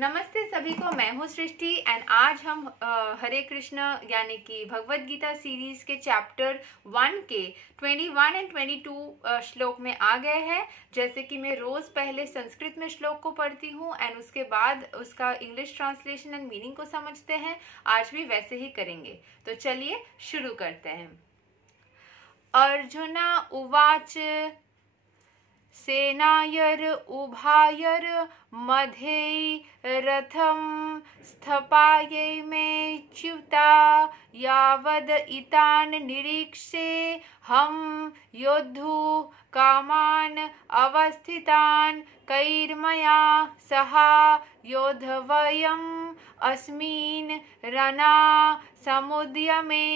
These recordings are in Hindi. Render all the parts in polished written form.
नमस्ते सभी को, मैं हूँ सृष्टि एंड आज हम हरे कृष्ण यानी कि भगवत गीता सीरीज के चैप्टर 1 के 21 एंड 22 श्लोक में आ गए हैं। जैसे कि मैं रोज पहले संस्कृत में श्लोक को पढ़ती हूँ एंड उसके बाद उसका इंग्लिश ट्रांसलेशन एंड मीनिंग को समझते हैं, आज भी वैसे ही करेंगे। तो चलिए शुरू करते हैं। अर्जुन उवाच सेनायर उभायर मध्ये रथं स्थपायै मे च्युता यावद इतान निरीक्षे हम योद्धु कामान अवस्थितान कैर्मया सहा योद्धवयम् अस्मिन् रणा समुद्यमे।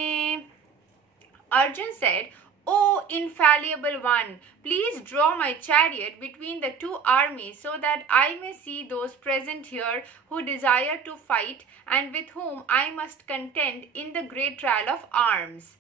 Arjun said, "O infallible one, please draw my chariot between the two armies so that I may see those present here who desire to fight and with whom I must contend in the great trial of arms."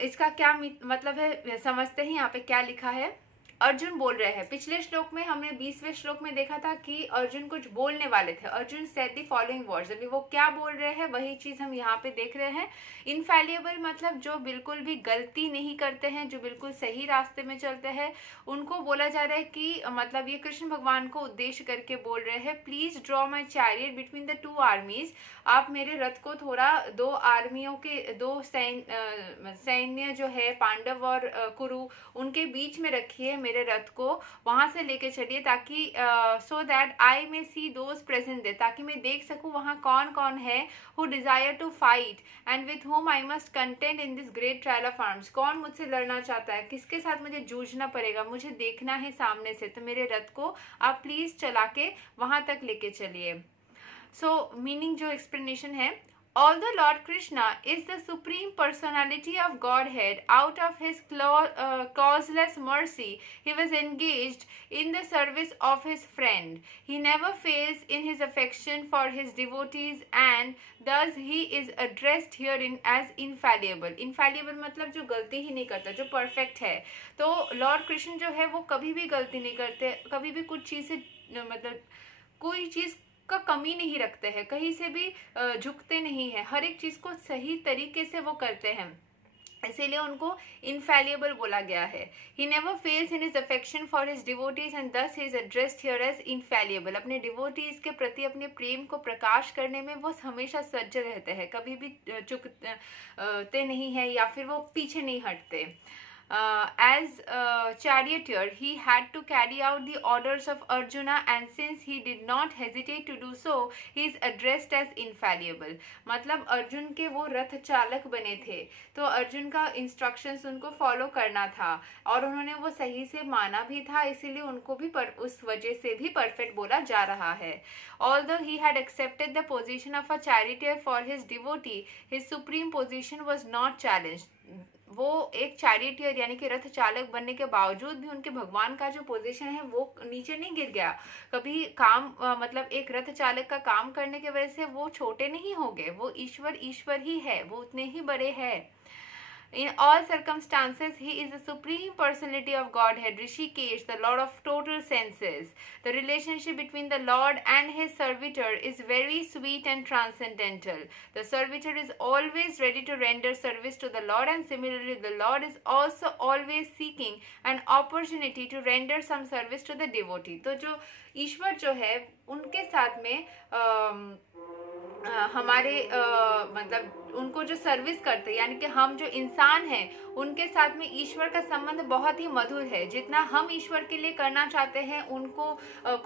इसका क्या मतलब है समझते हैं। यहाँ पे क्या लिखा है, अर्जुन बोल रहे हैं। पिछले श्लोक में हमने 20वें श्लोक में देखा था कि अर्जुन कुछ बोलने वाले थे। Arjun said the following words. अभी वो क्या बोल रहे हैं वही चीज हम यहाँ पे देख रहे हैं। इनफैलिएबल मतलब जो बिल्कुल भी गलती नहीं करते हैं, जो बिल्कुल सही रास्ते में चलते हैं, उनको बोला जा रहा है कि मतलब ये कृष्ण भगवान को उद्देश्य करके बोल रहे हैं, please draw my chariot between the two आर्मीज। आप मेरे रथ को थोड़ा दो आर्मियों के, दो सैन्य जो है पांडव और कुरु, उनके बीच में रखिए मेरे रथ को, वहां से लेके चलिए ताकि so that I may see those present there, ताकि मैं देख सकूं वहां कौन कौन है who desire to fight and with whom I must contend in this great trial of arms। कौन मुझसे लड़ना चाहता है, किसके साथ मुझे जूझना पड़ेगा, मुझे देखना है सामने से। तो मेरे रथ को आप प्लीज चला के वहां तक लेके चलिए। सो मीनिंग जो एक्सप्लेनेशन है, although Lord Krishna is the supreme personality of Godhead, out of his causeless mercy, he was engaged in the service of his friend. He never fails in his affection for his devotees and thus he is addressed herein as infallible. Infallible मतलब जो गलती ही नहीं करता, जो perfect है। तो Lord Krishna जो है वो कभी भी गलती नहीं करते, कभी भी कुछ चीज़ से मतलब कोई चीज़ का कमी नहीं रखते हैं, कहीं से भी झुकते नहीं है, हर एक चीज को सही तरीके से वो करते हैं, इसीलिए उनको इनफैलिएबल बोला गया है। He never fails in his affection for his devotees and thus he is addressed here as infallible। अपने डिवोटीज के प्रति अपने प्रेम को प्रकाश करने में वो हमेशा सज्ज रहते हैं, कभी भी चुकते नहीं है या फिर वो पीछे नहीं हटते। As charioteer, he had to carry out the orders of Arjuna and since he did not hesitate to do so, he is addressed as infallible। मतलब अर्जुन के वो रथ चालक बने थे, तो अर्जुन का इंस्ट्रक्शंस उनको फॉलो करना था और उन्होंने वो सही से माना भी था, इसीलिए उनको भी उस वजह से भी परफेक्ट बोला जा रहा है। Although he had accepted the position of a charioteer for his devotee, his supreme position was not challenged। वो एक चैरियटियर यानी कि रथ चालक बनने के बावजूद भी उनके भगवान का जो पोजीशन है वो नीचे नहीं गिर गया कभी। काम मतलब एक रथ चालक का काम करने की वजह से वो छोटे नहीं हो गए, वो ईश्वर ही है, वो उतने ही बड़े हैं। In all circumstances, he is the supreme personality of Godhead, Rishikesh, the Lord of total senses. The relationship between the Lord and his servitor is very sweet and transcendental. The servitor is always ready to render service to the Lord and similarly the Lord is also always seeking an opportunity to render some service to the devotee। तो जो ईश्वर जो है उनके साथ में हमारे मतलब उनको जो सर्विस करते यानी कि हम जो इंसान हैं उनके साथ में ईश्वर का संबंध बहुत ही मधुर है। जितना हम ईश्वर के लिए करना चाहते हैं, उनको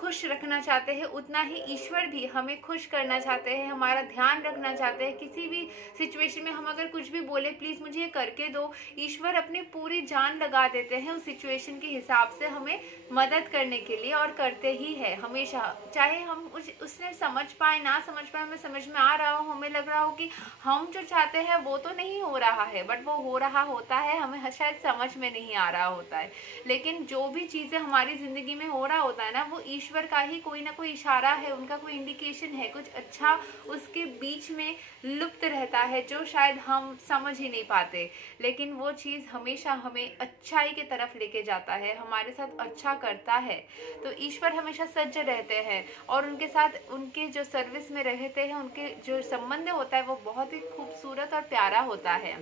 खुश रखना चाहते हैं, उतना ही ईश्वर भी हमें खुश करना चाहते हैं, हमारा ध्यान रखना चाहते हैं। किसी भी सिचुएशन में हम अगर कुछ भी बोले, प्लीज मुझे ये करके दो, ईश्वर अपनी पूरी जान लगा देते हैं उस सिचुएशन के हिसाब से हमें मदद करने के लिए, और करते ही है हमेशा। चाहे हम उसने समझ पाए ना समझ पाए, हमें समझ समझ में आ रहा हो, हमें लग रहा हो कि हम जो चाहते हैं वो तो नहीं हो रहा है, बट वो हो रहा होता है, हमें शायद समझ में नहीं आ रहा होता है। लेकिन जो भी चीज़ें हमारी ज़िंदगी में हो रहा होता है ना, वो ईश्वर का ही कोई ना कोई इशारा है, उनका कोई इंडिकेशन है, कुछ अच्छा उसके बीच में लुप्त रहता है जो शायद हम समझ ही नहीं पाते। लेकिन वो चीज़ हमेशा हमें अच्छाई की तरफ लेके जाता है, हमारे साथ अच्छा करता है। तो ईश्वर हमेशा सज्ज रहते हैं और उनके साथ उनके जो सर्विस में रहते हैं, उनके जो संबंध होता है वो बहुत ही खूबसूरत और प्यारा होता है।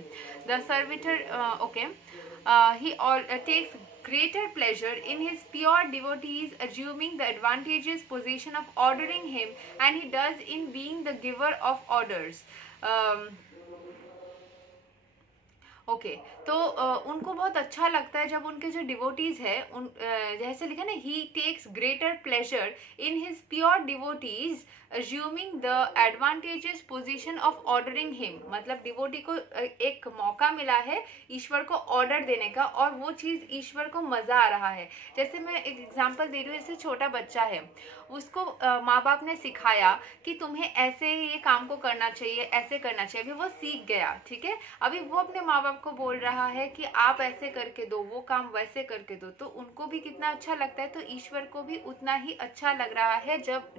The servitor he all takes greater pleasure in his pure devotees, assuming the advantageous position of ordering him, and he does in being the giver of orders. तो उनको बहुत अच्छा लगता है जब उनके जो डिवोटीज है उन जैसे लिखा ना, he takes greater pleasure in his pure devotees assuming the advantages position of ordering him. मतलब डिवोटी को एक मौका मिला है ईश्वर को ऑर्डर देने का, और वो चीज़ ईश्वर को मज़ा आ रहा है। जैसे मैं एक एग्जांपल दे रही हूँ, जैसे छोटा बच्चा है, उसको माँ बाप ने सिखाया कि तुम्हें ऐसे ये काम को करना चाहिए, ऐसे करना चाहिए, अभी वो सीख गया, ठीक है। अभी वो अपने माँ बाप को बोल रहा है कि आप ऐसे करके दो, वो काम वैसे करके दो, तो उनको भी कितना अच्छा लगता है। तो ईश्वर को भी उतना ही अच्छा लग रहा है जब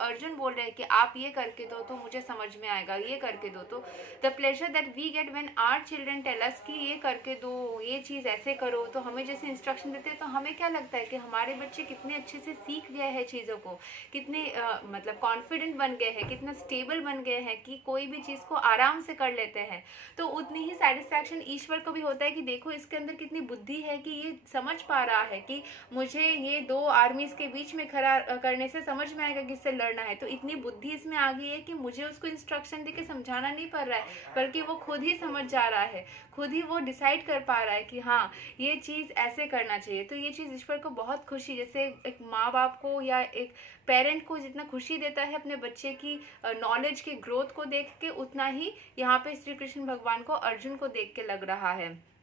अर्जुन बोल रहे हैं कि आप ये करके दो तो मुझे समझ में आएगा, ये करके दो। तो the pleasure that we get when our children tell us कि ये करके दो, ये चीज़ ऐसे करो, तो हमें जैसे इंस्ट्रक्शन देते हैं तो हमें क्या लगता है कि हमारे बच्चे कितने अच्छे से सीख गए हैं चीज़ों को, कितने मतलब कॉन्फिडेंट बन गए हैं, कितना स्टेबल बन गए हैं कि कोई भी चीज़ को आराम से कर लेते हैं। तो उतनी ही सेटिस्फैक्शन ईश्वर को भी होता है कि देखो इसके अंदर कितनी बुद्धि है कि ये समझ पा रहा है कि मुझे ये दो आर्मीज के बीच में खड़ा करने से समझ में आएगा किससे लड़ना है। तो इतनी बुद्धि इसमें आ गई है कि मुझे उसको इंस्ट्रक्शन देके समझाना नहीं पड़ रहा है, बल्कि वो खुद ही समझ जा रहा है, खुद ही वो डिसाइड कर पा रहा है कि हाँ ये चीज़ ऐसे करना चाहिए। तो ये चीज़ ईश्वर को बहुत खुशी, जैसे एक माँ बाप को या एक पेरेंट को जितना खुशी देता है अपने बच्चे की नॉलेज के ग्रोथ को देख के, उतना ही यहाँ पे श्री कृष्ण भगवान को अर्जुन को देख के लग रहा है।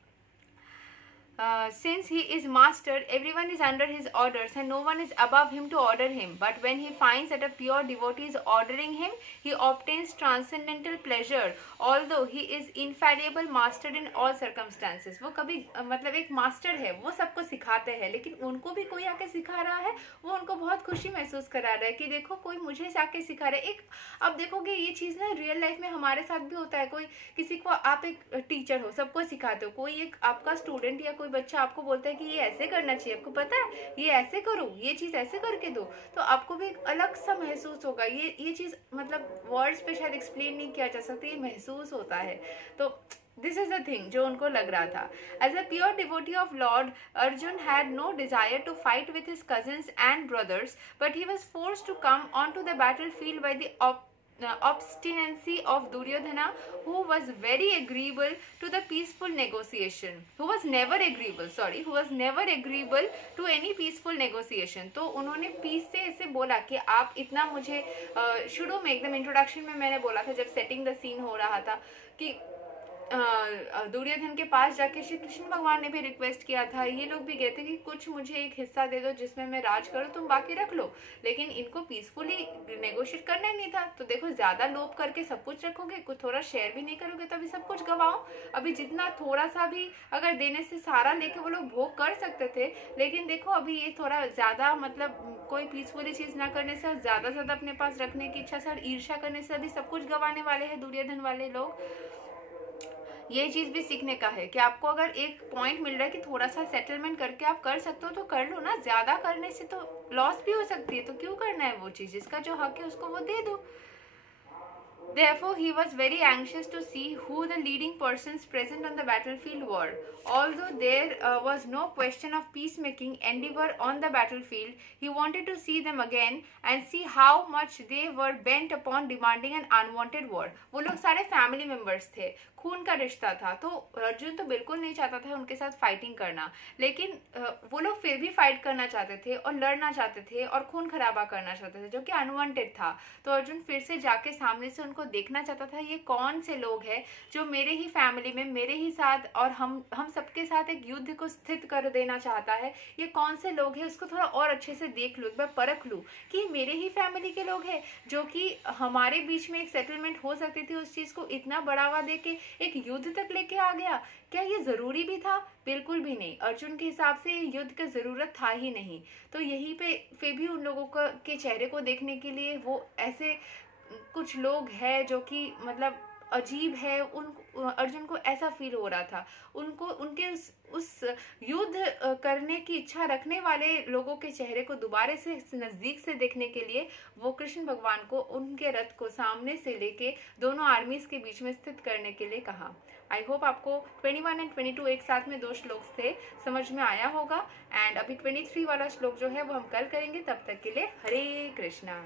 Since he is master, everyone is under his orders and no one is above him to order him. But when he finds that a pure devotee is ordering him, he obtains transcendental pleasure, although he is infallible master in all circumstances. वो कभी मतलब एक मास्टर है, वो सबको सिखाते हैं, लेकिन उनको भी कोई आके सिखा रहा है, वो उनको बहुत खुशी महसूस करा रहा है कि देखो कोई मुझे आके सिखा रहा है। एक अब देखोगे ये चीज़ ना रियल लाइफ में हमारे साथ भी होता है। कोई किसी को, आप एक टीचर हो, सबको सिखाते हो, कोई एक आपका स्टूडेंट या कोई बच्चा आपको बोलता है कि ये ऐसे करना चाहिए, आपको पता है ये ऐसे करो, ये चीज़ ऐसे करके दो, तो आपको भी एक अलग सा महसूस होगा। ये चीज़ मतलब वर्ड्स पे शायद एक्सप्लेन नहीं किया जा सकता, ये महसूस होता है। तो दिस इज द थिंग जो उनको लग रहा था। As a pure devotee of lord, Arjun had no desire to fight with his cousins and brothers, but he was forced to come on to the battle field by the obstinacy of Duryodhana, who was very agreeable to the peaceful negotiation, who was never agreeable to any peaceful negotiation। तो उन्होंने पीस से ऐसे बोला कि आप इतना मुझे शुरू में एकदम इंट्रोडक्शन में मैंने बोला था जब सेटिंग द सीन हो रहा था कि दुर्योधन के पास जाके श्री कृष्ण भगवान ने भी रिक्वेस्ट किया था, ये लोग भी कहते कि कुछ मुझे एक हिस्सा दे दो जिसमें मैं राज करूं, तुम बाकी रख लो। लेकिन इनको पीसफुली नेगोशिएट करना नहीं था। तो देखो ज्यादा लोभ करके सब कुछ रखोगे, कुछ थोड़ा शेयर भी नहीं करोगे तो अभी सब कुछ गवाओ। अभी जितना थोड़ा सा भी अगर देने से सारा लेके वो लोग भोग कर सकते थे, लेकिन देखो अभी ये थोड़ा ज्यादा मतलब कोई पीसफुली चीज ना करने से, ज्यादा अपने पास रखने की इच्छा से, ईर्ष्या करने से अभी सब कुछ गंवाने वाले हैं दुर्योधन वाले लोग। ये चीज भी सीखने का है कि आपको अगर एक पॉइंट मिल रहा है कि थोड़ा सा सेटलमेंट करके आप कर सकते हो तो कर लो ना। ज्यादा करने से तो लॉस भी हो सकती है, तो क्यों करना है वो चीज? जिसका जो हक है उसको वो दे दो। Therefore, he was very anxious to see who the leading persons present on the battlefield were. Although there was no question of peacemaking endeavor on the battlefield, he wanted to see them again and see how much they were bent upon demanding an unwanted war. वो लोग सारे फैमिली मेंबर्स थे, खून का रिश्ता था। तो अर्जुन तो बिल्कुल नहीं चाहता था उनके साथ फाइटिंग करना, लेकिन वो लोग फिर भी फाइट करना चाहते थे और लड़ना चाहते थे और खून खराबा करना चाहते थे, जो कि अनवांटेड था। तो अर्जुन फिर से जाके सामने से उनको देखना चाहता था, ये कौन से लोग हैं जो मेरे ही फैमिली में मेरे ही साथ और हम सबके साथ एक युद्ध को स्थित कर देना चाहता है। ये कौन से लोग हैं, उसको थोड़ा और अच्छे से देख लूँ, एक बार परख लूँ कि ये मेरे ही फैमिली के लोग हैं, जो कि हमारे बीच में एक सेटलमेंट हो सकती थी, उस चीज़ को इतना बढ़ावा दे के एक युद्ध तक लेके आ गया। क्या ये ज़रूरी भी था? बिल्कुल भी नहीं। अर्जुन के हिसाब से युद्ध की ज़रूरत था ही नहीं। तो यहीं पे फिर भी उन लोगों के चेहरे को देखने के लिए वो ऐसे कुछ लोग हैं जो कि मतलब अजीब है, उन अर्जुन को ऐसा फील हो रहा था। उनको उनके उस युद्ध करने की इच्छा रखने वाले लोगों के चेहरे को दोबारा से नज़दीक से देखने के लिए वो कृष्ण भगवान को उनके रथ को सामने से लेके दोनों आर्मीज के बीच में स्थित करने के लिए कहा। आई होप आपको 21 एंड 22 एक साथ में 2 श्लोक थे, समझ में आया होगा। एंड अभी 23 वाला श्लोक जो है वो हम कल करेंगे। तब तक के लिए हरे कृष्णा।